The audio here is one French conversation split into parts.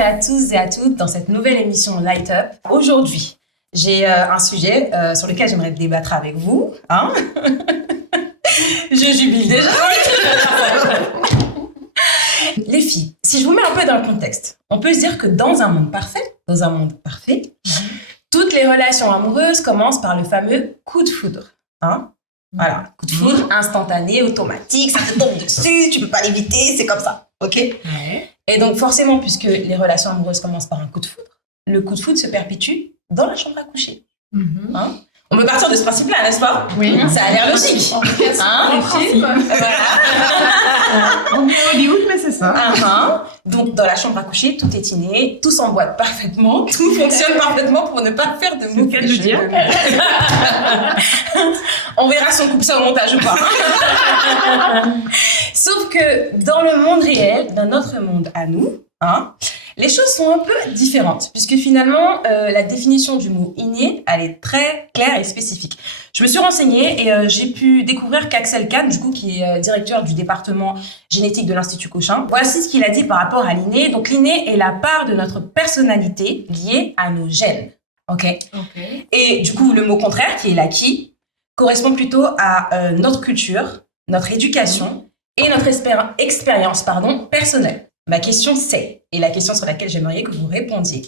bienvenue à tous et à toutes dans cette nouvelle émission Light Up. Aujourd'hui, j'ai un sujet sur lequel j'aimerais débattre avec vous. Hein. Je jubile déjà. Les filles, si je vous mets un peu dans le contexte, on peut se dire que dans un monde parfait, toutes les relations amoureuses commencent par le fameux coup de foudre. Hein. Voilà, coup de foudre instantané, automatique, ça te tombe dessus, tu peux pas l'éviter, c'est comme ça, ok? Et donc forcément, puisque les relations amoureuses commencent par un coup de foudre, le coup de foudre se perpétue dans la chambre à coucher. Hein? On peut partir de ce principe-là, n'est-ce pas? Oui. Ça a l'air logique. En tout cas, On est Hollywood, mais c'est ça. Donc, dans la chambre à coucher, tout est inné, tout s'emboîte parfaitement, tout fonctionne parfaitement pour ne pas faire de mauvais jeu. On verra si on coupe ça au montage ou pas. Sauf que dans le monde réel, dans notre monde à nous, les choses sont un peu différentes, puisque finalement, la définition du mot inné, elle est très claire et spécifique. Je me suis renseignée et j'ai pu découvrir qu'Axel Kahn, du coup, qui est directeur du département génétique de l'Institut Cochin, voici ce qu'il a dit par rapport à l'inné. Donc, l'inné est la part de notre personnalité liée à nos gènes. Ok. Et du coup, le mot contraire, qui est l'acquis, correspond plutôt à notre culture, notre éducation et notre expérience personnelle. Ma question c'est, et la question sur laquelle j'aimerais que vous répondiez,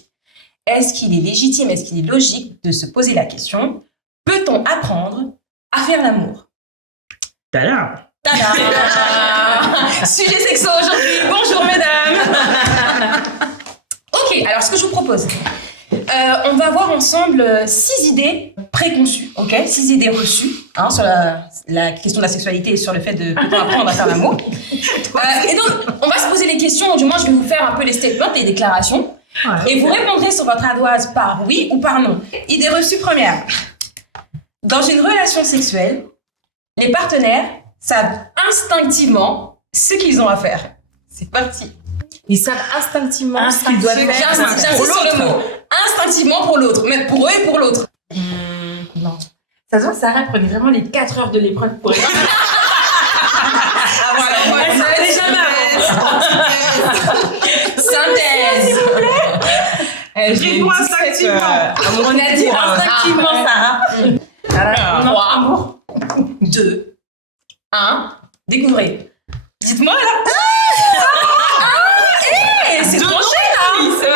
est-ce qu'il est légitime, est-ce qu'il est logique de se poser la question, peut-on apprendre à faire l'amour? Tada! Sujet sexo aujourd'hui, bonjour mesdames. Ok, alors ce que je vous propose, on va voir ensemble 6 idées préconçues, ok, 6 idées reçues sur la question de la sexualité et sur le fait de peut-on apprendre à faire l'amour. Et donc, on va se poser les questions, du moins je vais vous faire un peu les statements, les déclarations, et vous répondrez sur votre ardoise par oui ou par non. Idée reçue première. Dans une relation sexuelle, les partenaires savent instinctivement ce qu'ils ont à faire. C'est parti. Ils savent instinctivement ce qu'ils doivent faire. J'insiste sur le mot. Instinctivement pour l'autre, même pour eux et pour l'autre. Non. Ça se voit, Sarah prenait vraiment les 4 heures de l'épreuve pour elle. Voilà, ça va déjà synthèse. S'il vous plaît. Réponds instinctivement. On a dit instinctivement, Sarah. 3, 2, 1, découvrez. Dites-moi là. C'est tranché là.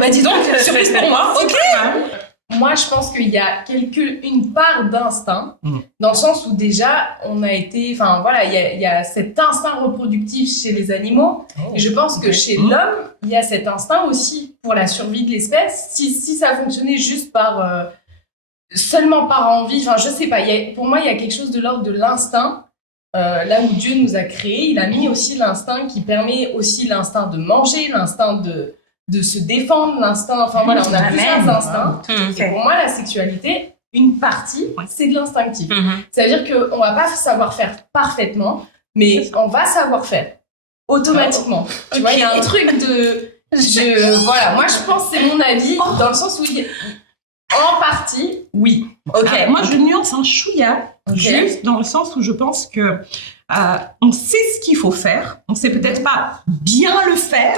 Bah dis donc, surprise pour moi. Ok. Moi, je pense qu'il y a une part d'instinct, dans le sens où déjà, on a été... Enfin, voilà, il y a cet instinct reproductif chez les animaux. Et je pense que chez l'homme, il y a cet instinct aussi pour la survie de l'espèce. Si ça fonctionnait juste seulement par envie, enfin, je sais pas. Pour moi, il y a quelque chose de l'ordre de l'instinct. Là où Dieu nous a créés, il a mis aussi l'instinct qui permet aussi l'instinct de manger, l'instinct de se défendre, l'instinct... Enfin voilà, on a plusieurs instincts. Et pour moi, la sexualité, une partie, c'est de l'instinctif. Ça veut dire qu'on va pas savoir faire parfaitement, mais on va savoir faire automatiquement. Tu vois, il y a un truc de... Voilà, moi je pense que c'est mon avis, dans le sens où en partie, oui. Ok. Moi, je nuance un chouïa, juste dans le sens où je pense que on sait ce qu'il faut faire. On sait peut-être pas bien le faire,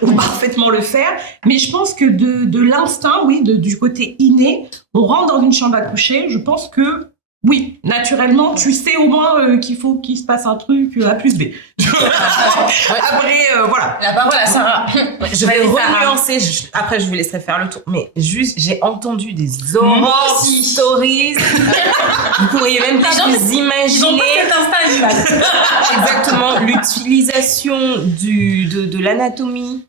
ou parfaitement le faire, mais je pense que de l'instinct, du côté inné, on rentre dans une chambre à coucher, je pense que oui, naturellement, tu sais au moins qu'il faut qu'il se passe un truc A plus B. Après, voilà. La parole à Sarah. Je vais renuancer, après je vous laisserai faire le tour, mais juste, j'ai entendu des horror stories. Vous pourriez même pas vous imaginer. Exactement, l'utilisation de l'anatomie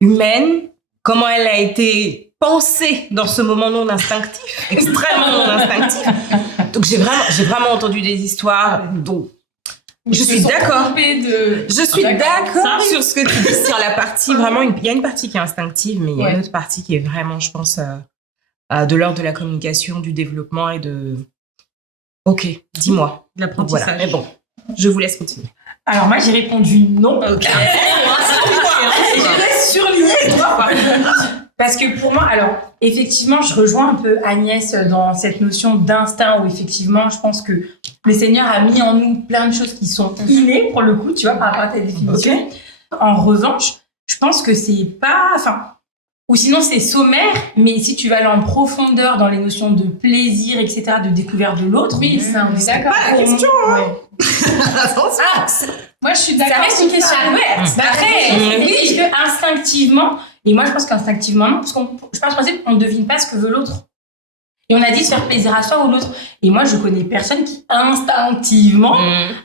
humaine, comment elle a été pensée dans ce moment non instinctif, extrêmement non instinctif. Donc j'ai vraiment entendu des histoires dont je suis d'accord. Je suis d'accord sur ce que tu dis sur la partie vraiment. Il y a une partie qui est instinctive, mais il y a une autre partie qui est vraiment, je pense, de l'ordre de la communication, du développement et de. Ok, dis-moi. De l'apprentissage. Voilà. Mais bon, je vous laisse continuer. Alors moi j'ai répondu non. Ok. Et je reste sur l'idée. Parce que pour moi, alors effectivement, je rejoins un peu Agnès dans cette notion d'instinct où effectivement, je pense que le Seigneur a mis en nous plein de choses qui sont innées pour le coup, tu vois, par rapport à ta définition. En revanche, je pense que c'est pas, enfin, ou sinon c'est sommaire, mais si tu vas aller en profondeur dans les notions de plaisir, etc., de découverte de l'autre, Oui, ça, on est d'accord. pas la question, hein. Ouais. Moi, je suis Ça d'accord. reste une question ouverte. Après, oui, est-ce que instinctivement, et moi je pense qu'instinctivement non, parce je pense qu'on ne devine pas ce que veut l'autre. Et on a dit se faire plaisir à soi ou l'autre. Et moi, je connais personne qui instinctivement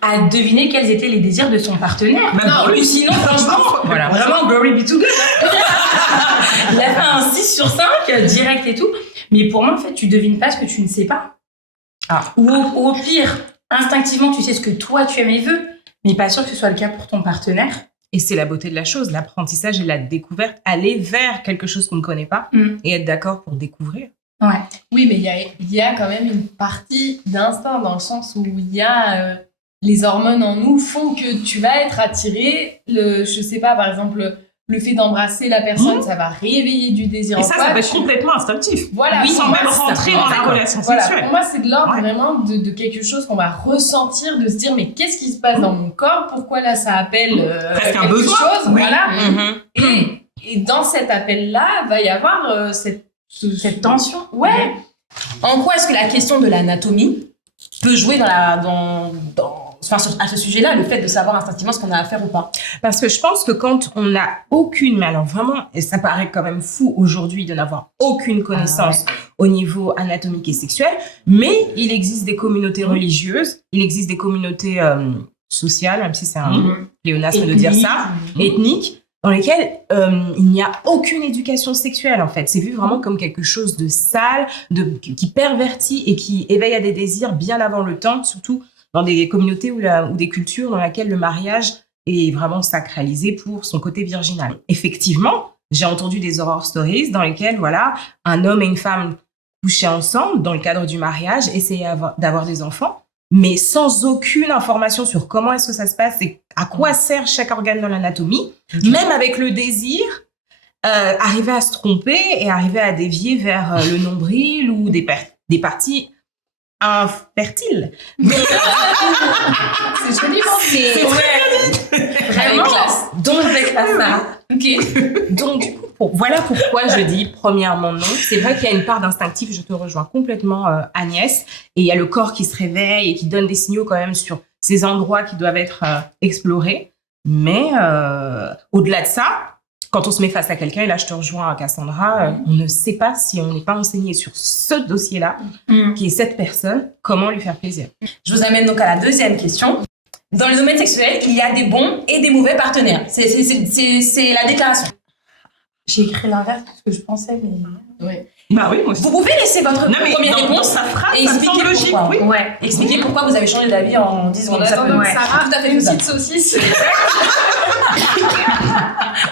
a deviné quels étaient les désirs de son partenaire. Non, Ou sinon, franchement, Voilà. vraiment, glory be to God. Il a fait un 6 sur 5, direct et tout. Mais pour moi, en fait, tu devines pas ce que tu ne sais pas. Ou au pire, instinctivement, tu sais ce que toi, tu aimes et veux, mais pas sûr que ce soit le cas pour ton partenaire. Et c'est la beauté de la chose, l'apprentissage et la découverte, aller vers quelque chose qu'on ne connaît pas et être d'accord pour découvrir. Ouais. Oui, mais il y a quand même une partie d'instinct dans le sens où il y a les hormones en nous font que tu vas être attiré. Je sais pas, par exemple, le fait d'embrasser la personne, ça va réveiller du désir Et en ça, toi. ça peut être complètement instinctif. Voilà, Sans pour même moi, rentrer dans la relation voilà, sexuelle. pour moi, c'est de l'ordre Ouais. vraiment de quelque chose qu'on va ressentir, de se dire, mais qu'est-ce qui se passe dans mon corps? Pourquoi là, ça appelle Presque un quelque besoin. chose? Oui. Voilà. Et dans cet appel-là, va y avoir cette tension. Ouais. En quoi est-ce que la question de l'anatomie peut jouer à ce sujet-là, le fait de savoir instinctivement ce qu'on a à faire ou pas? Parce que je pense que quand on n'a aucune, mais alors vraiment, et ça paraît quand même fou aujourd'hui de n'avoir aucune connaissance au niveau anatomique et sexuel, mais il existe des communautés religieuses, il existe des communautés sociales, même si c'est un pléonasme de dire ça, ethniques, dans lesquelles il n'y a aucune éducation sexuelle en fait. C'est vu vraiment comme quelque chose de sale, qui pervertit et qui éveille à des désirs bien avant le temps, surtout dans des communautés ou des cultures dans lesquelles le mariage est vraiment sacralisé pour son côté virginal. Effectivement, j'ai entendu des horror stories dans lesquelles, voilà, un homme et une femme couchaient ensemble dans le cadre du mariage, essayaient d'avoir des enfants, mais sans aucune information sur comment est-ce que ça se passe et à quoi sert chaque organe dans l'anatomie, même avec le désir, arriver à se tromper et arriver à dévier vers le nombril ou des parties infertiles. Donc, C'est joli, c'est Vraiment classe. Donc, avec la ça. Ok. Donc, du coup, voilà pourquoi je dis premièrement non. C'est vrai qu'il y a une part d'instinctif, je te rejoins complètement, Agnès. Et il y a le corps qui se réveille et qui donne des signaux quand même sur ces endroits qui doivent être explorés. Mais au-delà de ça, quand on se met face à quelqu'un, et là je te rejoins, Cassandra, on ne sait pas si on n'est pas enseigné sur ce dossier-là, qui est cette personne, comment lui faire plaisir. Je vous amène donc à la deuxième question. Dans le domaine sexuel, il y a des bons et des mauvais partenaires. C'est la déclaration. J'ai écrit l'inverse parce que je pensais, mais... Ouais. Bah oui, moi aussi. Vous pouvez laisser votre première dans réponse sa phrase, et ça me expliquer semble logique. pourquoi. Oui. Ouais. Expliquer pourquoi vous avez changé d'avis en 10 On secondes. Ça attend peut- donc ouais. Sarah, Tout à fait une faisable. petite saucisse.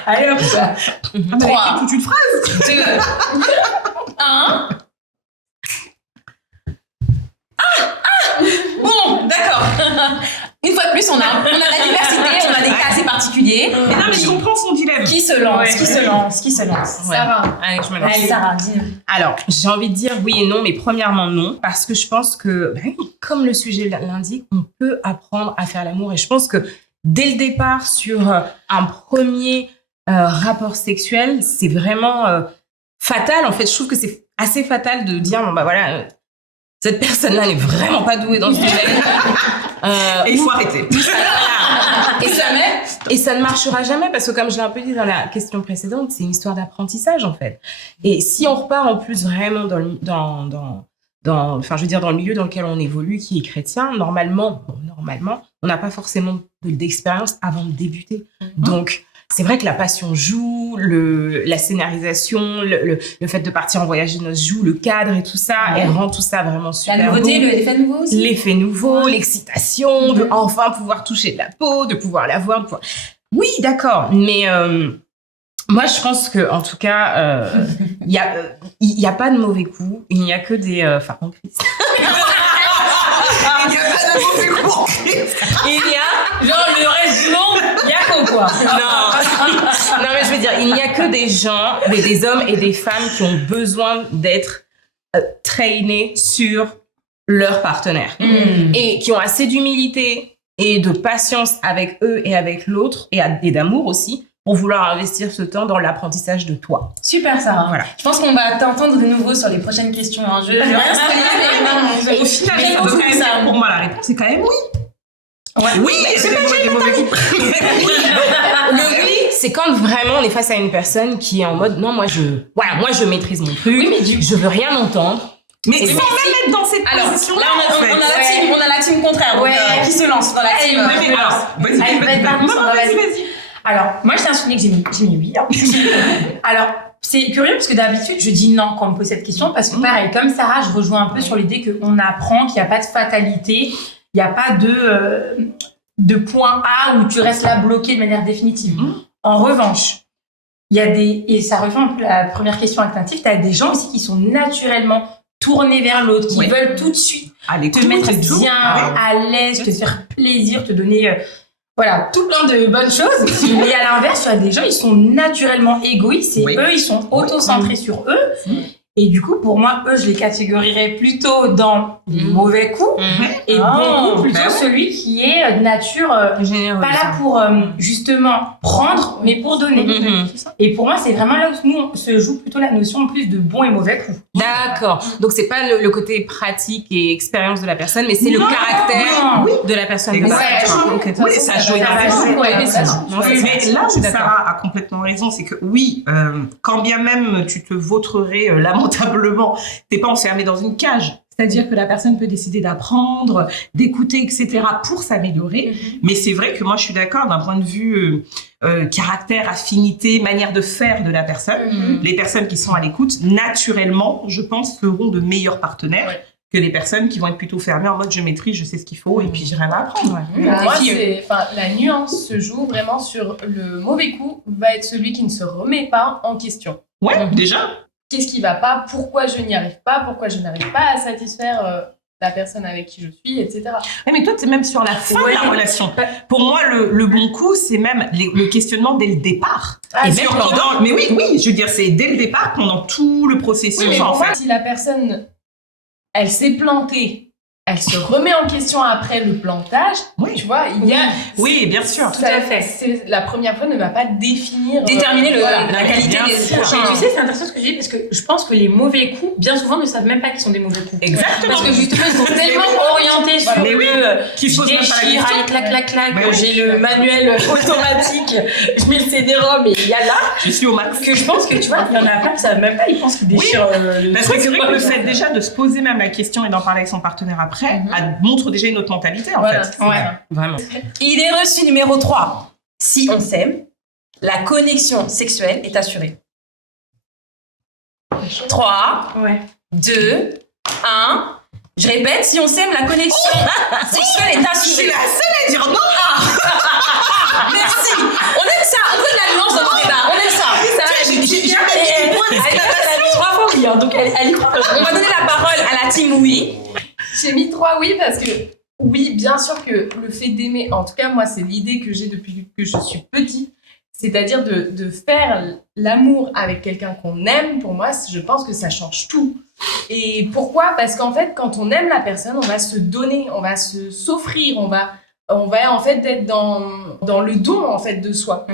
Allez hop. Ah, bah, 3, écris toute une phrase. 2, 1. Bon, d'accord. Une fois de plus, on a la diversité, on a des cas assez particuliers. Mais non, mais je comprends son dilemme. Qui se lance, Ouais. qui se lance, qui se lance. Sarah. Allez, je me lance. Allez, Sarah, dis-nous. Alors, j'ai envie de dire oui et non, mais premièrement non, parce que je pense que, comme le sujet l'indique, on peut apprendre à faire l'amour. Et je pense que dès le départ, sur un premier rapport sexuel, c'est vraiment fatal. En fait, je trouve que c'est assez fatal de dire, bon, bah voilà, cette personne-là n'est vraiment pas douée dans ce domaine. Et il faut arrêter. Et jamais. Et ça ne marchera jamais parce que, comme je l'ai un peu dit dans la question précédente, c'est une histoire d'apprentissage, en fait. Et si on repart en plus vraiment dans le milieu dans lequel on évolue, qui est chrétien, normalement, on n'a pas forcément d'expérience avant de débuter. Donc, c'est vrai que la passion joue, la scénarisation, le fait de partir en voyage de noces joue, le cadre et tout ça, elle rend tout ça vraiment super La nouveauté, beau. l'effet nouveau aussi. L'effet nouveau, l'excitation, de enfin pouvoir toucher de la peau, de pouvoir la voir. Oui, d'accord, mais moi je pense que en tout cas, il y a pas de mauvais coups, il n'y a que des en Christ. Il n'y a pas de mauvais coup en Christ. Il y a Genre, le reste du monde, il y a quoi non, mais je veux dire, il n'y a que des gens, des hommes et des femmes qui ont besoin d'être traînés sur leur partenaire et qui ont assez d'humilité et de patience avec eux et avec l'autre et d'amour aussi pour vouloir investir ce temps dans l'apprentissage de toi. Super, Sarah. Voilà. Je pense qu'on va t'entendre de nouveau sur les prochaines questions. Hein. Je vais rien spoiler, mais non, Au final, J'aime ça beaucoup veut quand même ça. dire, pour moi, la réponse est quand même oui. Ouais. Oui, c'est pas des mauvais coups. Le oui, c'est quand vraiment on est face à une personne qui est en mode non, moi je maîtrise mon truc, je veux rien entendre. Mais sans même être dans cette Alors, position là, on a la team contraire, donc, Ouais. qui se lance dans la team. Alors, vas-y. Alors, moi, je tiens à souligner que j'ai mis 8. Hein. Alors, c'est curieux parce que d'habitude, je dis non quand on me pose cette question parce que pareil, comme Sarah, je rejoins un peu sur l'idée qu'on apprend qu'il n'y a pas de fatalité, il n'y a pas de point A où tu restes là bloqué de manière définitive. En revanche, il y a et ça rejoint un peu la première question active, tu as des gens aussi qui sont naturellement tournés vers l'autre, qui veulent tout de suite te mettre bien à l'aise, te faire plaisir, te donner voilà, tout plein de bonnes choses. Mais à l'inverse, tu as des gens, ils sont naturellement égoïstes et eux, ils sont auto-centrés sur eux. Et du coup, pour moi, eux, je les catégorierais plutôt dans les mauvais coups et bon coup, plutôt celui qui est de nature Généreux, pas là pour justement prendre, mais pour donner. Et pour moi, c'est vraiment là où nous, on se joue plutôt la notion plus de bon et mauvais coup. D'accord. Donc c'est pas le côté pratique et expérience de la personne, mais c'est le caractère de la personne. Oui, ça joue énormément. Mais là où Sarah a complètement raison, c'est que oui, quand bien même tu te vautrerais lamentablement, t'es pas enfermé dans une cage. C'est-à-dire que la personne peut décider d'apprendre, d'écouter, etc. pour s'améliorer. Mais c'est vrai que moi, je suis d'accord d'un point de vue caractère, affinité, manière de faire de la personne. Les personnes qui sont à l'écoute, naturellement, je pense, seront de meilleurs partenaires que les personnes qui vont être plutôt fermées en mode je maîtrise, je sais ce qu'il faut et puis j'ai rien à apprendre. Moi, la nuance se joue vraiment sur le mauvais coup va être celui qui ne se remet pas en question. Ouais, déjà. Qu'est-ce qui va pas? Pourquoi je n'y arrive pas? Pourquoi je n'arrive pas à satisfaire la personne avec qui je suis, etc. Ouais, mais toi, tu es même sur la fin de la relation. Pour moi, le bon coup, c'est même le questionnement dès le départ. Et même pendant... Mais oui, je veux dire, c'est dès le départ, pendant tout le processus. Oui, mais en fait. si la personne, elle s'est plantée, elle se remet en question après le plantage, tu vois, il y a... Oui, bien sûr. Tout à fait. La première fois ne va pas définir... Déterminer la qualité Bien des sûr. prochains. Mais tu sais, c'est intéressant ce que je dis parce que je pense que les mauvais coups, bien souvent, ne savent même pas qu'ils sont des mauvais coups. Exactement. Parce que justement, ils sont tellement orientés sur Mais oui, qu'il faut déchirer, allez, clac, j'ai le manuel automatique, je mets le CD-ROM et il y a là. Je suis au max. Que je pense que, tu vois, il y en a plein qui savent même pas, ils pensent qu'ils déchirent le Parce que c'est vrai que le fait déjà de se poser même la question et d'en parler avec son partenaire après, montre déjà une autre mentalité, en fait. Ouais. Vraiment. Idée reçue numéro 3. Si on s'aime, la connexion sexuelle est assurée. 3, 2, 1. Je répète, si on s'aime, la connexion sexuelle est Je suis assurée. la seule à dire non. Merci. On aime ça. On veut de la nuance dans nos débats. On aime ça. Elle a mis 3 fois oui, hein, donc elle y croit. On va donner la parole à la team oui. J'ai mis 3 oui parce que oui, bien sûr que le fait d'aimer, en tout cas moi c'est l'idée que j'ai depuis que je suis petite, c'est-à-dire de faire l'amour avec quelqu'un qu'on aime, pour moi je pense que ça change tout. Et pourquoi? Parce qu'en fait quand on aime la personne, on va se donner, on va s'offrir, on va en fait être dans le don en fait de soi.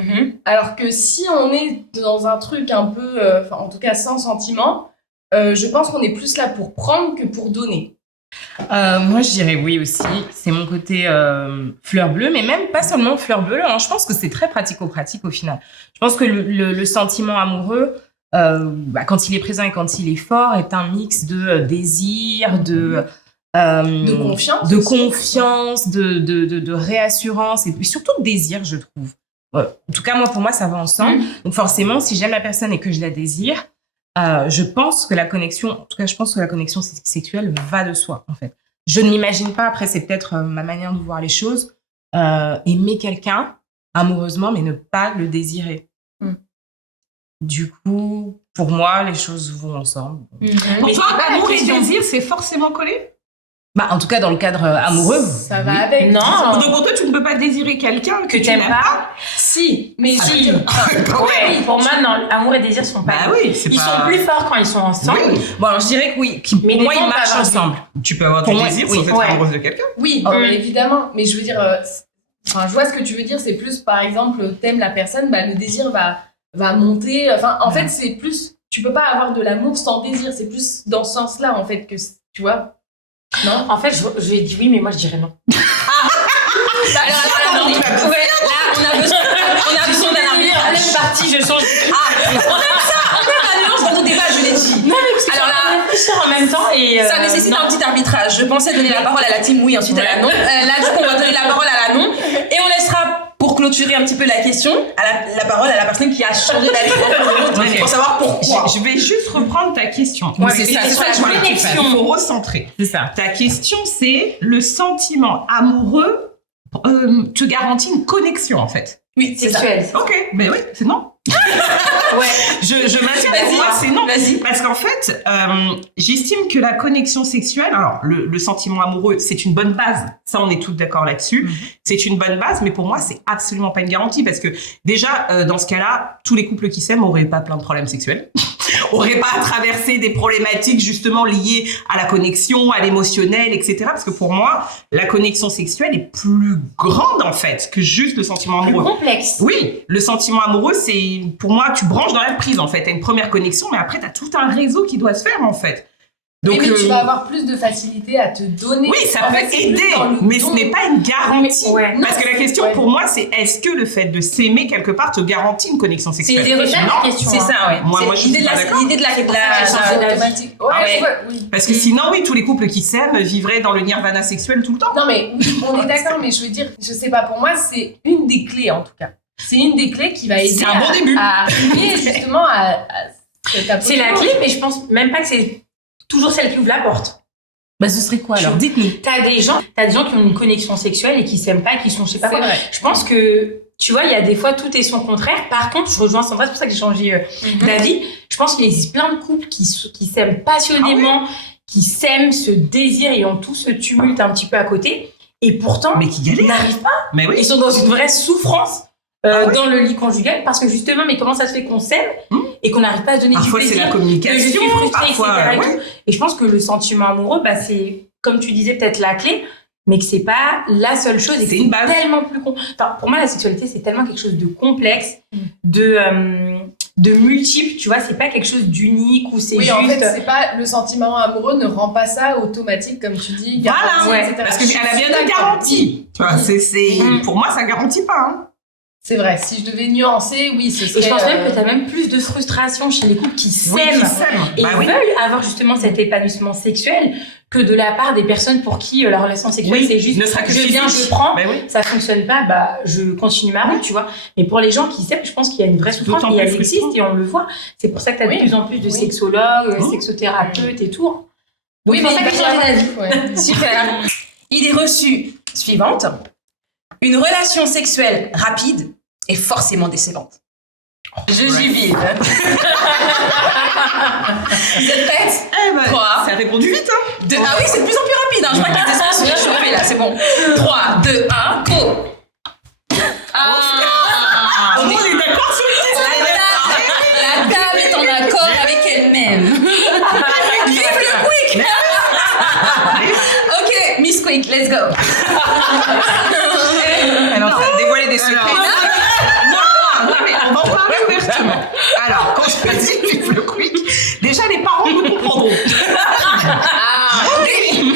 Alors que si on est dans un truc un peu, en tout cas sans sentiment, je pense qu'on est plus là pour prendre que pour donner. Moi, je dirais oui aussi. C'est mon côté fleur bleue, mais même pas seulement fleur bleue. Hein. Je pense que c'est très pratico-pratique au final. Je pense que le sentiment amoureux, quand il est présent et quand il est fort, est un mix de désir, de confiance, de réassurance et puis surtout de désir, je trouve. En tout cas, pour moi, ça va ensemble. Donc forcément, si j'aime la personne et que je la désire, je pense que la connexion sexuelle va de soi, en fait. Je ne m'imagine pas, après, c'est peut-être ma manière de voir les choses, aimer quelqu'un amoureusement, mais ne pas le désirer. Du coup, pour moi, les choses vont ensemble. Pour toi, amour et désir, c'est forcément collé? En tout cas, dans le cadre amoureux. Ça va avec. Non. Donc pour toi, tu ne peux pas désirer quelqu'un que tu t'aimes n'aimes pas. Si, mais Si. Ouais, pour moi, non, amour et désir sont pas. Oui, c'est Ils sont plus forts quand ils sont ensemble. Oui. Bon, alors je dirais que oui. Mais Pour moi, des fois, ils on peut marchent avoir ensemble. Tu peux avoir Pour du moi, désir oui. sans être amoureuse de quelqu'un. Oui, évidemment. Mais je veux dire, Enfin, je vois ce que tu veux dire. C'est plus, par exemple, t'aimes la personne, bah, le désir va monter. Enfin, en fait, c'est plus... Tu peux pas avoir de l'amour sans désir. C'est plus dans ce sens-là, en fait, que... Tu vois? Non? En fait, je lui ai dit oui, mais moi, je dirais non. Alors, Ouais, là, on a besoin d'un arbitre. Allez, parti, je change. on dans nos débats, je l'ai dit. Non, mais parce que Alors là, réfléchir en même temps et. ça nécessite un petit arbitrage. Je pensais donner la parole à la team oui, ensuite à la non. Là, du coup, on va donner la parole à la non. Et on laissera, pour clôturer un petit peu la question, la parole à la personne qui a changé d'avis pour savoir pourquoi. Je vais juste reprendre ta question. Ouais, c'est ça, sur la connexion. Il faut recentrer. C'est ça. Ta question, c'est le sentiment amoureux te garantit une connexion, en fait. Oui, c'est ça. Sexuel. Ok, mais oui, c'est non. Ouais. Je maintiens, pour moi, c'est non. Parce qu'en fait, j'estime que la connexion sexuelle, alors le sentiment amoureux, c'est une bonne base. Ça, on est tous d'accord là-dessus. C'est une bonne base, mais pour moi, c'est absolument pas une garantie parce que déjà, dans ce cas-là, tous les couples qui s'aiment auraient pas plein de problèmes sexuels. Auraient pas à traverser des problématiques justement liées à la connexion, à l'émotionnel, etc. Parce que pour moi, la connexion sexuelle est plus grande en fait que juste le sentiment Plus amoureux. complexe. Oui, le sentiment amoureux, c'est pour moi, tu branches dans la prise en fait. T'as une première connexion, mais après t'as tout un réseau qui doit se faire en fait. Donc, mais tu vas avoir plus de facilité à te donner. Oui, ça En peut fait, c'est aider, plus dans le mais don. ce n'est pas une garantie. Ouais. Parce que la question Ouais. pour moi, c'est est-ce que le fait de s'aimer quelque part te garantit une connexion C'est sexuelle? l'idée reçue. la question, C'est hein. ça, ouais. Moi, C'est je l'idée suis de pas d'accord. l'idée de la automatique. Ouais, Ah ouais. je vois, oui. Parce que sinon, oui, tous les couples qui s'aiment vivraient dans le nirvana sexuel tout le temps. Non, mais oui, on est d'accord, mais je veux dire, je sais pas, pour moi, c'est une des clés en tout cas. C'est une des clés qui va aider C'est un bon début. à arriver justement à cette C'est la clé, mais je pense même pas que c'est toujours celle qui ouvre la porte. Bah, ce serait quoi alors? Dites-nous. T'as des gens qui ont une connexion sexuelle et qui s'aiment pas, qui sont je sais pas C'est quoi. vrai. Je pense que tu vois, il y a des fois tout est son contraire. Par contre, je rejoins Sandra, c'est pour ça que j'ai changé d'avis. Je pense qu'il existe plein de couples qui s'aiment passionnément, qui s'aiment, se désirent et ont tout ce tumulte un petit peu à côté. Et pourtant, Mais qui galèrent. n'arrivent pas. Mais oui. Ils sont dans une vraie souffrance dans le lit conjugal parce que justement, mais comment ça se fait qu'on s'aime et qu'on n'arrive pas à se donner Parfois, du c'est plaisir, la que je communication. suis frustrée, Parfois, etc. Et, ouais. tout. Et je pense que le sentiment amoureux, bah, c'est, comme tu disais, peut-être la clé, mais que c'est pas la seule chose. Et que C'est une base. tellement plus enfin, pour moi, la sexualité, c'est tellement quelque chose de complexe, de multiple, tu vois, c'est pas quelque chose d'unique ou c'est Oui, juste. en fait, c'est pas le sentiment amoureux ne rend pas ça automatique, comme tu dis. Voilà, garanti, ouais. etc. Parce Je qu'elle a suis bien de d'accord. garantie. Tu vois, pour moi, ça garantit pas. Hein. C'est vrai, si je devais nuancer, oui, ce serait. Et je pense même que tu as même plus de frustration chez les couples qui Oui, s'aiment qui s'aiment. et Bah oui. veulent avoir justement cet épanouissement sexuel que de la part des personnes pour qui la relation sexuelle Oui, c'est juste ne sera que je viens, physique. je prends, Bah oui. ça fonctionne pas, bah je continue ma route, tu vois. Mais pour les gens qui s'aiment, je pense qu'il y a une vraie souffrance D'autant et elle plus existe frustrant. et on le voit. C'est pour ça que tu as Oui. de plus en plus de Oui. sexologues, Mmh. sexothérapeutes et tout. Oui, mais c'est pour ça que j'ai changé d'avis. Ouais. Super. Idée reçue suivante. Une relation sexuelle rapide est forcément décevante. Je jubile. Vous êtes prêtes? Eh ben, Trois. ça a répondu vite. Hein. Ah oui, c'est de plus en plus rapide. Hein. Je vois que les esprits sont chauffés là, c'est bon. 3, 2, 1, go. On est d'accord sur La table est en accord avec elle-même. Vive le quick. Ok, Miss Quick, let's go. Elle est en train de dévoiler des secrets. Non, mais on va en parler ouvertement. Alors, quand je dis vive le quick, déjà les parents nous comprendront.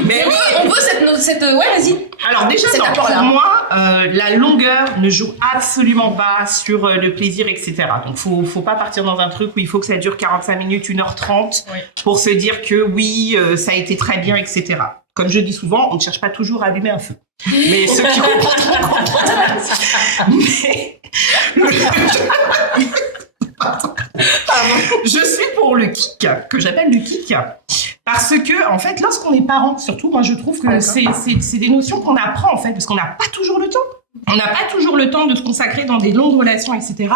Mais Oui, on veut cette... Ouais, vas-y. alors déjà, Cet non, pour apport-là. moi, la longueur ne joue absolument pas sur le plaisir, etc. Donc, faut pas partir dans un truc où il faut que ça dure 45 minutes, 1h30 Oui. pour se dire que oui, ça a été très bien, etc. Comme je dis souvent, on ne cherche pas toujours à allumer un feu. Mais ceux qui comprendront, comprendront. Mais je suis pour le kick, que j'appelle le kick, parce que, en fait, lorsqu'on est parent, surtout, moi, je trouve que c'est des notions qu'on apprend, en fait, parce qu'on n'a pas toujours le temps. On n'a pas toujours le temps de se consacrer dans des longues relations, etc.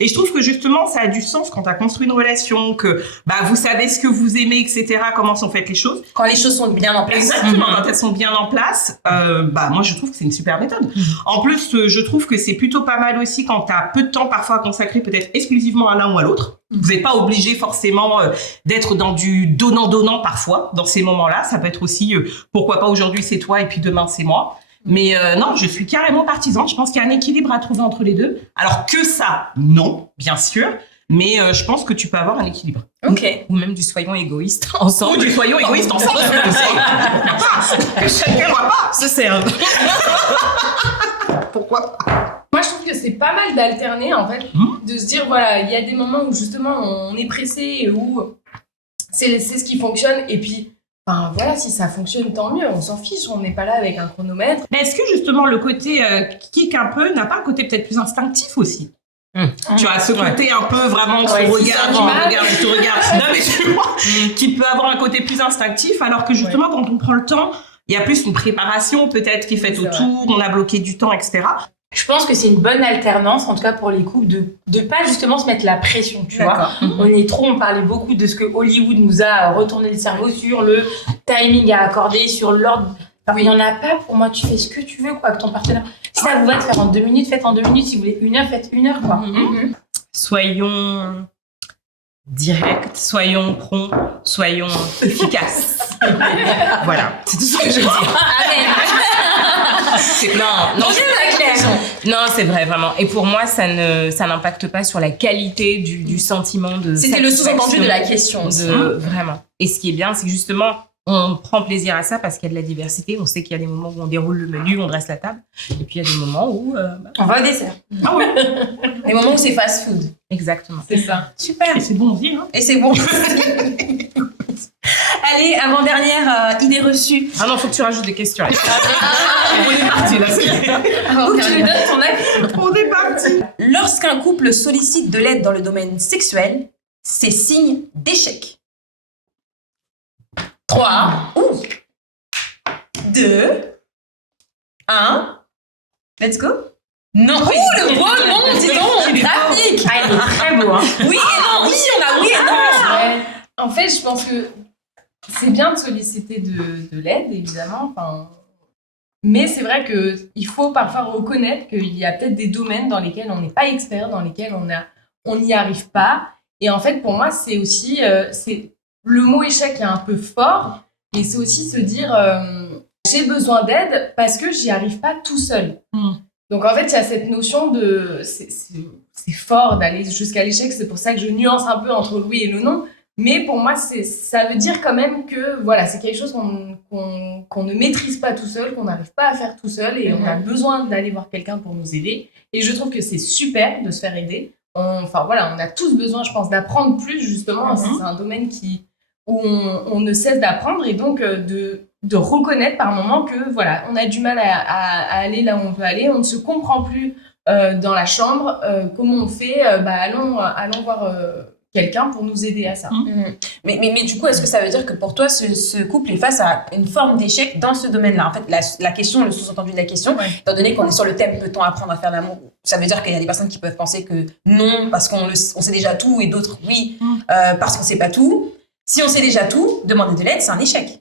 Et je trouve que justement, ça a du sens quand tu as construit une relation, que bah, vous savez ce que vous aimez, etc., comment sont faites les choses. Quand les choses sont bien en place. Exactement, quand elles sont bien en place, bah moi je trouve que c'est une super méthode. En plus, je trouve que c'est plutôt pas mal aussi quand tu as peu de temps parfois à consacrer peut-être exclusivement à l'un ou à l'autre. Vous n'êtes pas obligé forcément d'être dans du donnant-donnant parfois dans ces moments-là. Ça peut être aussi pourquoi pas aujourd'hui c'est toi et puis demain c'est moi. Mais non, je suis carrément partisane. Je pense qu'il y a un équilibre à trouver entre les deux. Alors que ça, non, bien sûr. Mais je pense que tu peux avoir un équilibre. Ok. Ou même du soyons égoïstes ensemble. Ou du soyons égoïste ensemble. Que chacun voit pas. Se serve. Pourquoi? Moi, je trouve que c'est pas mal d'alterner, en fait, de se dire, voilà, il y a des moments où, justement, on est pressé et où c'est ce qui fonctionne. Et puis, enfin, voilà, si ça fonctionne, tant mieux. On s'en fiche, on n'est pas là avec un chronomètre. Mais est-ce que, justement, le côté kick un peu n'a pas un côté peut-être plus instinctif aussi? Tu as ce côté un peu vraiment tu regardes. Non, mais tu vois, qui peut avoir un côté plus instinctif, alors que justement, quand on prend le temps, il y a plus une préparation peut-être qui est faite autour, on a bloqué du temps, etc. Je pense que c'est une bonne alternance, en tout cas pour les couples, de pas justement se mettre la pression, tu vois. On parlait beaucoup de ce que Hollywood nous a retourné le cerveau sur le timing à accorder, sur l'ordre. Il n'y en a pas, pour moi, tu fais ce que tu veux, quoi, avec ton partenaire. Si ça vous va de faire en 2 minutes, faites en 2 minutes. Si vous voulez 1 heure, faites 1 heure, quoi. Soyons directs, soyons prompts, soyons efficaces. Voilà, c'est tout ce que je veux dire. Non, c'est vrai, vraiment. Et pour moi, ça n'impacte pas sur la qualité du sentiment de C'était le satisfaction sous-entendu de la question. Vraiment. Et ce qui est bien, c'est que justement, on prend plaisir à ça parce qu'il y a de la diversité. On sait qu'il y a des moments où on déroule le menu, on dresse la table. Et puis, il y a des moments où... on va au dessert. Ah ouais. Des moments où c'est fast food. Exactement. C'est ça. Super. Et c'est bon aussi, hein. Et c'est bon. Allez, avant-dernière idée reçue. Ah non, faut que tu rajoutes des questions. On est parti, là. Où tu lui donnes ton avis. On est parti. Lorsqu'un couple sollicite de l'aide dans le domaine sexuel, c'est signe d'échec. 3, 2, 1. Let's go. Non. Ouh, le beau nom, dis donc, graphique. Ah, il est très beau, hein. Oui et non, oui, on a oui et non. Ouais. En fait, je pense que c'est bien de solliciter de l'aide, évidemment. Enfin, mais c'est vrai qu'il faut parfois reconnaître qu'il y a peut-être des domaines dans lesquels on n'est pas expert, dans lesquels on n'y arrive pas. Et en fait, pour moi, c'est aussi... le mot échec est un peu fort, mais c'est aussi se dire j'ai besoin d'aide parce que j'y arrive pas tout seul. Donc en fait, il y a cette notion de... C'est fort d'aller jusqu'à l'échec, c'est pour ça que je nuance un peu entre le oui et le non. Mais pour moi, ça veut dire quand même que voilà, c'est quelque chose qu'on ne maîtrise pas tout seul, qu'on n'arrive pas à faire tout seul et on a besoin d'aller voir quelqu'un pour nous aider. Et je trouve que c'est super de se faire aider. Enfin voilà, on a tous besoin, je pense, d'apprendre plus justement. C'est un domaine où on ne cesse d'apprendre et donc de reconnaître par moment que voilà, on a du mal à aller là où on peut aller, on ne se comprend plus dans la chambre, comment on fait, allons voir quelqu'un pour nous aider à ça. Mais du coup, est-ce que ça veut dire que pour toi, ce couple est face à une forme d'échec dans ce domaine-là? En fait, la question, le sous-entendu de la question, étant donné qu'on est sur le thème « Peut-on apprendre à faire l'amour ?» Ça veut dire qu'il y a des personnes qui peuvent penser que non, parce qu'on sait déjà tout, et d'autres oui, parce qu'on sait pas tout. Si on sait déjà tout, demander de l'aide, c'est un échec.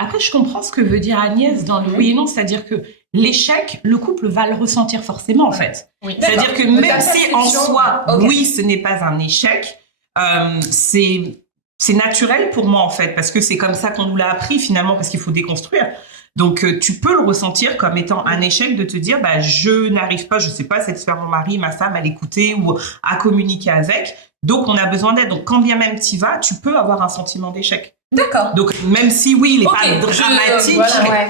Après, je comprends ce que veut dire Agnès dans le oui et non, c'est-à-dire que l'échec, le couple va le ressentir forcément, en fait. Oui. C'est-à-dire que même si en soi, oui, ce n'est pas un échec, c'est naturel pour moi, en fait, parce que c'est comme ça qu'on nous l'a appris, finalement, parce qu'il faut déconstruire. Donc, tu peux le ressentir comme étant un échec de te dire, je n'arrive pas, je sais pas, satisfaire mon mari, ma femme, à l'écouter ou à communiquer avec. Donc, on a besoin d'aide. Donc, quand bien même tu y vas, tu peux avoir un sentiment d'échec. D'accord. Donc, même si, oui, il n'est pas dramatique,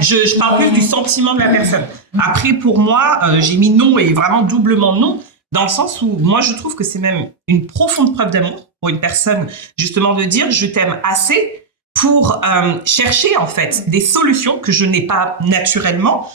je parle plus du sentiment de la personne. Après, pour moi, j'ai mis non et vraiment doublement non, dans le sens où moi, je trouve que c'est même une profonde preuve d'amour pour une personne, justement, de dire « je t'aime assez » pour chercher en fait des solutions que je n'ai pas naturellement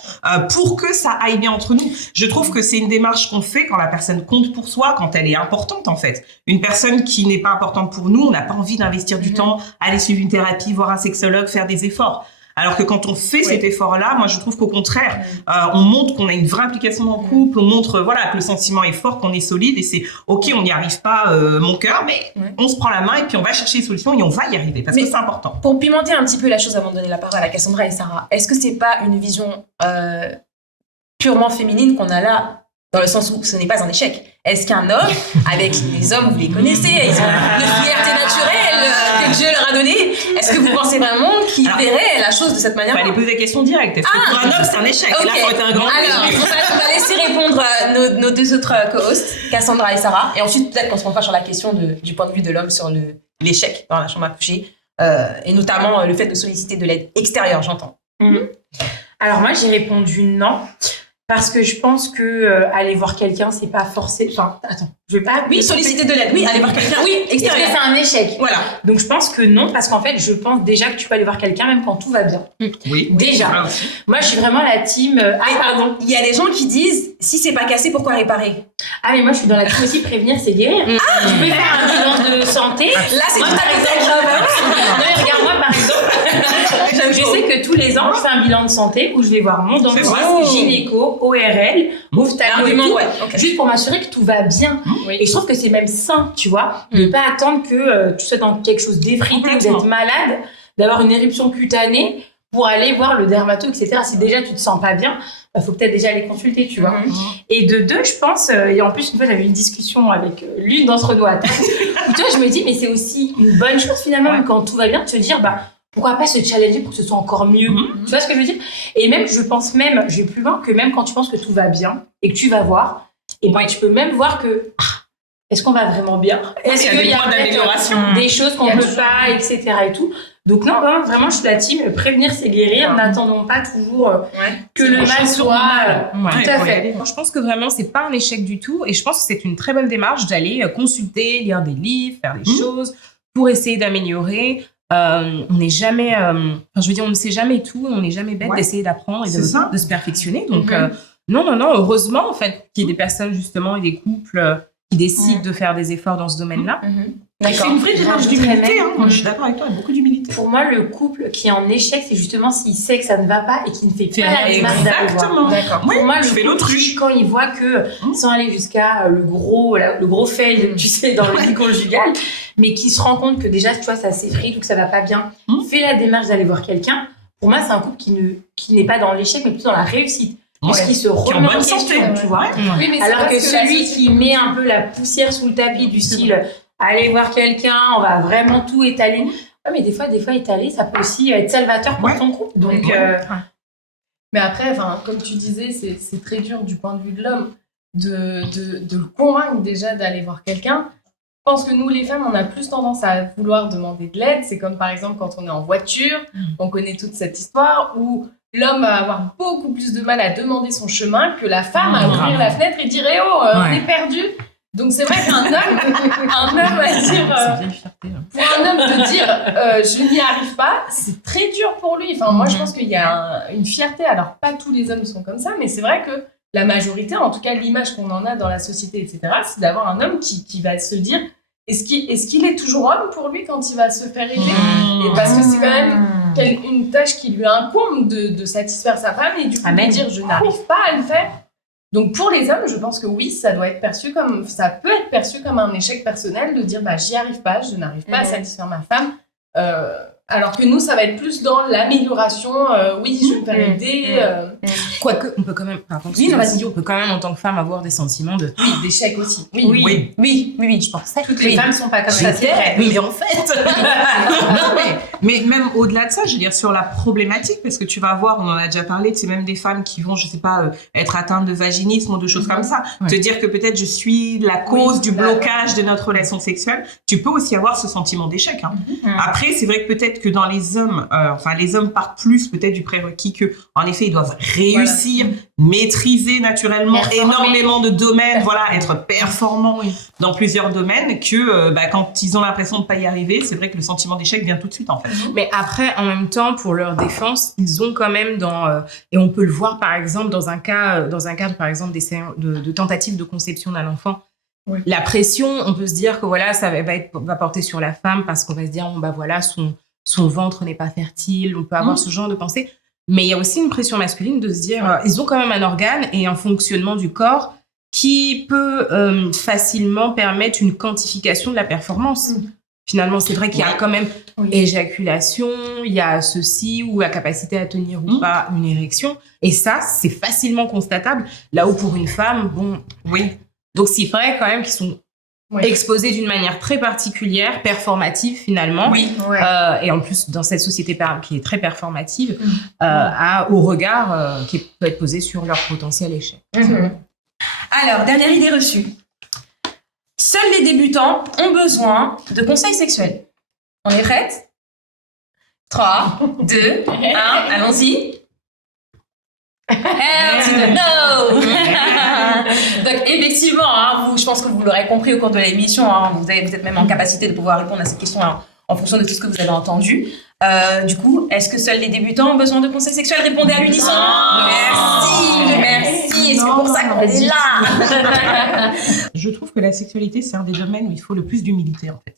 pour que ça aille bien entre nous. Je trouve que c'est une démarche qu'on fait quand la personne compte pour soi, quand elle est importante en fait. Une personne qui n'est pas importante pour nous, on n'a pas envie d'investir du temps, aller suivre une thérapie, voir un sexologue, faire des efforts. Alors que quand on fait cet effort-là, moi je trouve qu'au contraire, on montre qu'on a une vraie implication dans le couple, on montre que le sentiment est fort, qu'on est solide et c'est ok, on n'y arrive pas mon cœur, mais on se prend la main et puis on va chercher des solutions et on va y arriver parce que c'est important. Pour pimenter un petit peu la chose avant de donner la parole à Cassandra et Sarah, est-ce que c'est pas une vision purement féminine qu'on a là, dans le sens où ce n'est pas un échec? Est-ce qu'un homme, avec les hommes, vous les connaissez, ils ont une fierté naturelle que Dieu leur a donnée, est-ce que vous pensez vraiment qu'ils verraient la chose chose de cette manière. Fallait poser des questions directes. Est-ce que pour un homme, c'est un échec? Et là, ça aurait été un grand Alors, on va laisser répondre nos deux autres co-hosts, Cassandra et Sarah. Et ensuite, peut-être qu'on se penchera sur la question du point de vue de l'homme sur l'échec dans la chambre à coucher. Et notamment le fait de solliciter de l'aide extérieure, j'entends. Alors moi, j'ai répondu non. Parce que je pense que aller voir quelqu'un, c'est pas forcément. Enfin, attends, je vais pas. Oui, solliciter de l'aide. Oui, aller voir quelqu'un. Oui, Est-ce que extérieur. c'est un échec? Voilà. Donc je pense que non, parce qu'en fait, je pense déjà que tu peux aller voir quelqu'un même quand tout va bien. Oui. Déjà. Voilà aussi. Moi, je suis vraiment la team. Pardon. Il y a des gens qui disent si c'est pas cassé, pourquoi réparer? Ah, mais moi, je suis dans la team aussi prévenir, c'est guérir. Je peux faire un bilan de santé. Là, c'est Moi, tout par à fait exemple, non, mais regarde, moi, par exemple, je sais que tous les ans, je fais un bilan de santé où je vais voir mon dentiste, vrai. gynéco, ORL, ophtalmo et Argument, tout, ouais. Ok. juste pour m'assurer que tout va bien. Oui. Et je trouve que c'est même sain, tu vois, de pas attendre que tu sois dans quelque chose d'effrité, vous êtes malade, d'avoir une éruption cutanée pour aller voir le dermato, etc. Si déjà tu te sens pas bien, faut peut-être déjà aller consulter, tu vois. Et de deux, je pense, et en plus, une fois, j'avais une discussion avec l'une d'entre nous à table, où tu vois, je me dis, mais c'est aussi une bonne chose finalement, quand tout va bien, de se dire, bah, pourquoi pas se challenger pour que ce soit encore mieux. Tu vois ce que je veux dire? Et même, je pense même, je vais plus loin, que même quand tu penses que tout va bien et que tu vas voir, et ben, tu peux même voir que, est-ce qu'on va vraiment bien? Est-ce qu'il y a points d'amélioration. des choses qu'on ne peut pas, etc. et tout. Donc non, vraiment, je suis la team, prévenir c'est guérir, n'attendons pas toujours que le mal soit... Tout à fait. Je pense que vraiment, c'est pas un échec du tout. Et je pense que c'est une très bonne démarche d'aller consulter, lire des livres, faire des choses pour essayer d'améliorer. On n'est jamais... je veux dire, on ne sait jamais tout. On n'est jamais bête d'essayer d'apprendre et de se perfectionner. Donc, non, heureusement, en fait, qu'il y ait des personnes, justement, et des couples qui décident de faire des efforts dans ce domaine-là. C'est une vraie démarche d'humilité. Moi, je suis d'accord avec toi, il y a beaucoup d'humilité. Pour moi, le couple qui est en échec, c'est justement s'il sait que ça ne va pas et qu'il ne fait pas la démarche d'aller voir. Exactement. D'accord. Pour moi, je le fais couple l'autruche. quand il voit que, sans aller jusqu'à le gros fail, tu sais, dans le vie conjugale, mais qui se rend compte que déjà, tu vois, ça s'effrite ou que ça va pas bien, fait la démarche d'aller voir quelqu'un. Pour moi, c'est un couple qui n'est pas dans l'échec, mais plutôt dans la réussite. Puisqu'il se remet en question, tu vois. Oui, mais c'est Alors parce que la celui société- qui met un peu la poussière sous le tapis du style aller voir quelqu'un, on va vraiment tout étaler. Ouais, mais des fois étaler, ça peut aussi être salvateur pour ton couple. Donc, Mais après, enfin, comme tu disais, c'est très dur du point de vue de l'homme de le convaincre déjà d'aller voir quelqu'un. Je pense que nous, les femmes, on a plus tendance à vouloir demander de l'aide. C'est comme par exemple quand on est en voiture, on connaît toute cette histoire où l'homme va avoir beaucoup plus de mal à demander son chemin que la femme à ouvrir la fenêtre et dire « Eh oh, on est perdu !» Donc c'est vrai qu'un homme va dire... pour un homme de dire je n'y arrive pas, c'est très dur pour lui. Enfin, moi, je pense qu'il y a une fierté. Alors, pas tous les hommes sont comme ça, mais c'est vrai que la majorité, en tout cas l'image qu'on en a dans la société, etc., c'est d'avoir un homme qui va se dire est-ce qu'il est toujours homme pour lui quand il va se faire aider Et parce que c'est quand même une tâche qui lui incombe de satisfaire sa femme et du coup de dire je n'arrive pas à le faire. Donc pour les hommes, je pense que oui, ça peut être perçu comme un échec personnel de dire bah j'y arrive pas, je n'arrive pas à satisfaire ma femme. Alors que nous, ça va être plus dans l'amélioration. Oui, je vais me faire aider. Quoique, on peut quand même, on peut quand même en tant que femme avoir des sentiments d'échec aussi. Oui, je pense. Toutes les femmes sont pas comme ça, c'est vrai. Mais en fait, mais même au-delà de ça, je veux dire sur la problématique, parce que tu vas voir, on en a déjà parlé, c'est même des femmes qui vont, je sais pas, être atteintes de vaginisme ou de choses comme ça. Te dire que peut-être je suis la cause du blocage de notre relation sexuelle, tu peux aussi avoir ce sentiment d'échec. Après, c'est vrai que peut-être que dans les hommes, les hommes partent plus peut-être du prérequis que, en effet, ils doivent réussir, maîtriser naturellement énormément de domaines, être performants dans plusieurs domaines, que quand ils ont l'impression de pas y arriver, c'est vrai que le sentiment d'échec vient tout de suite en fait. Mais après, en même temps, pour leur défense, ils ont quand même et on peut le voir par exemple dans un cadre par exemple de tentative de conception d'un enfant. Oui. La pression, on peut se dire que ça va porter sur la femme parce qu'on va se dire son ventre n'est pas fertile, on peut avoir ce genre de pensée. Mais il y a aussi une pression masculine de se dire ils ont quand même un organe et un fonctionnement du corps qui peut facilement permettre une quantification de la performance. Finalement, c'est vrai qu'il y a quand même éjaculation, il y a ceci ou la capacité à tenir ou pas une érection. Et ça, c'est facilement constatable. Là où pour une femme, donc c'est vrai quand même qu'ils sont exposés d'une manière très particulière, performative finalement. Oui. Ouais. Et en plus, dans cette société qui est très performative, au regard qui peut être posé sur leur potentiel échec. Alors, dernière idée reçue. Seuls les débutants ont besoin de conseils sexuels. On est prête? 3, 2, 1, allons-y. Hell to the no. Donc effectivement, je pense que vous l'aurez compris au cours de l'émission, vous êtes même en capacité de pouvoir répondre à cette question en fonction de tout ce que vous avez entendu. Du coup, est-ce que seuls les débutants ont besoin de conseils sexuels? Répondez à l'unisson. Merci, c'est pour ça qu'on est là. Je trouve que la sexualité, c'est un des domaines où il faut le plus d'humilité, en fait.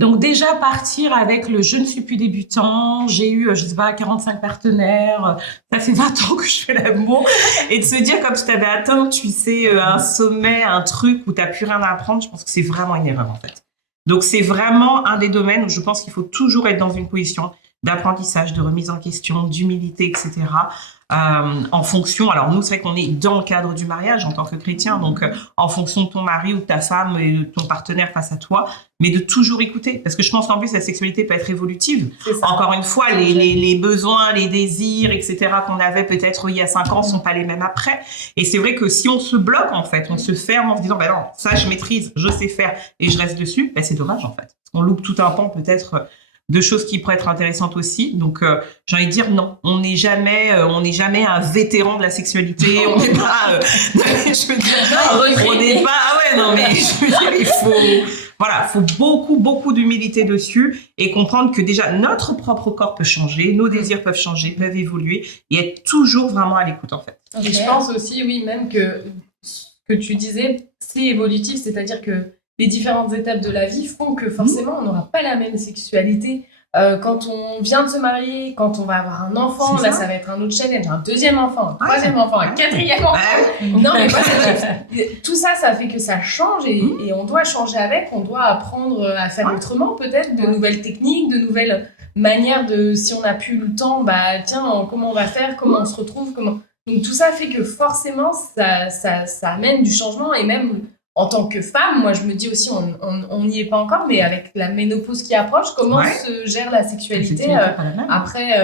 Donc déjà, partir avec le « je ne suis plus débutant », j'ai eu, je sais pas, 45 partenaires, ça fait 20 ans que je fais l'amour, et de se dire comme si tu avais atteint, tu sais, un sommet, un truc où tu n'as plus rien à apprendre, je pense que c'est vraiment une erreur, en fait. Donc c'est vraiment un des domaines où je pense qu'il faut toujours être dans une position d'apprentissage, de remise en question, d'humilité, etc. En fonction, alors nous c'est vrai qu'on est dans le cadre du mariage en tant que chrétien, donc en fonction de ton mari ou de ta femme et de ton partenaire face à toi, mais de toujours écouter, parce que je pense qu'en plus la sexualité peut être évolutive. Encore une fois, les besoins, les désirs, etc. qu'on avait peut-être il y a 5 ans sont pas les mêmes après, et c'est vrai que si on se bloque en fait, on se ferme en se disant non, ça je maîtrise, je sais faire et je reste dessus, c'est dommage en fait, parce qu'on loupe tout un pan peut-être de choses qui pourraient être intéressantes aussi. Donc, j'ai envie de dire non, on n'est jamais un vétéran de la sexualité. On n'est pas, je veux dire, on n'est pas. Ah ouais, non mais je veux dire, faut beaucoup d'humilité dessus et comprendre que déjà notre propre corps peut changer, nos désirs peuvent changer, peuvent évoluer et être toujours vraiment à l'écoute en fait. Et je pense aussi, oui, même que ce que tu disais, c'est évolutif, c'est-à-dire que les différentes étapes de la vie font que forcément on n'aura pas la même sexualité quand on vient de se marier, quand on va avoir un enfant, là ça va être un autre challenge, un deuxième enfant, un troisième enfant, un quatrième enfant. Non mais tout ça, ça fait que ça change et on doit changer avec, on doit apprendre à faire autrement peut-être, de nouvelles techniques, de nouvelles manières de, si on n'a plus le temps, bah tiens, comment on va faire, comment on se retrouve, comment... Donc tout ça fait que forcément ça amène du changement et même... En tant que femme, moi je me dis aussi, on n'y est pas encore, mais avec la ménopause qui approche, comment se gère la sexualité après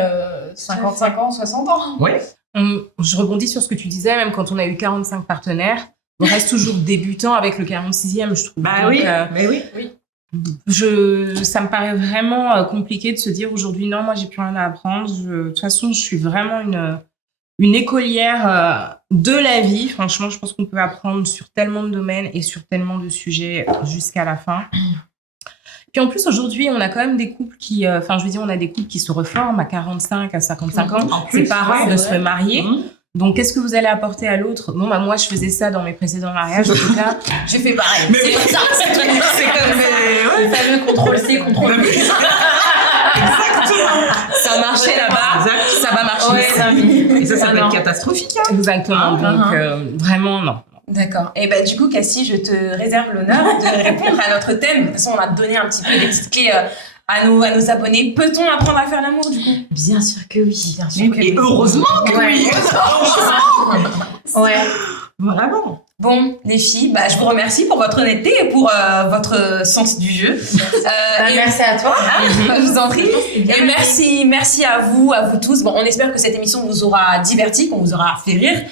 55 ans, 60 ans? Oui. Je rebondis sur ce que tu disais, même quand on a eu 45 partenaires, on reste toujours débutant avec le 46e, je trouve. Bah donc, oui, mais oui. Ça me paraît vraiment compliqué de se dire aujourd'hui, non, moi j'ai plus rien à apprendre. De toute façon, je suis vraiment une écolière de la vie. Franchement, je pense qu'on peut apprendre sur tellement de domaines et sur tellement de sujets jusqu'à la fin. Puis en plus, aujourd'hui, on a quand même des couples qui... on a des couples qui se reforment à 45, à 55 ans. C'est pas rare de se remarier. Donc, qu'est-ce que vous allez apporter à l'autre? Bon, moi, je faisais ça dans mes précédents mariages. En tout cas, je fais pareil. C'est comme ça. C'est comme... Le fameux CTRL-C, CTRL-V. Exactement. Ça marchait là-bas, ça va marcher ici. Et ça peut être catastrophique. Hein. Exactement. Donc, vraiment, non. D'accord. Et du coup, Cassie, je te réserve l'honneur de répondre à notre thème. De toute façon, on a donné un petit peu des petites clés à nos abonnés. Peut-on apprendre à faire l'amour, du coup? Bien sûr que oui. Bien sûr que et heureusement que oui. Ouais. Vraiment. Bon, les filles, je vous remercie pour votre honnêteté et pour votre sens du jeu. Merci à toi. Je vous en prie. Et merci à vous tous. Bon, on espère que cette émission vous aura diverti, qu'on vous aura fait rire,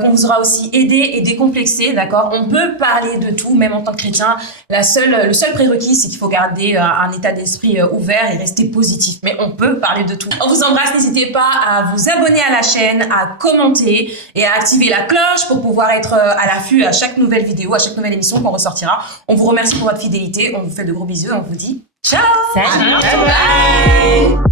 qu'on vous aura aussi aidé et décomplexé, d'accord? On peut parler de tout, même en tant que chrétien. Le seul prérequis, c'est qu'il faut garder un état d'esprit ouvert et rester positif. Mais on peut parler de tout. On vous embrasse. N'hésitez pas à vous abonner à la chaîne, à commenter et à activer la cloche pour pouvoir être à l'affût à chaque nouvelle vidéo, à chaque nouvelle émission qu'on ressortira. On vous remercie pour votre fidélité. On vous fait de gros bisous et on vous dit ciao. Salut. Bye.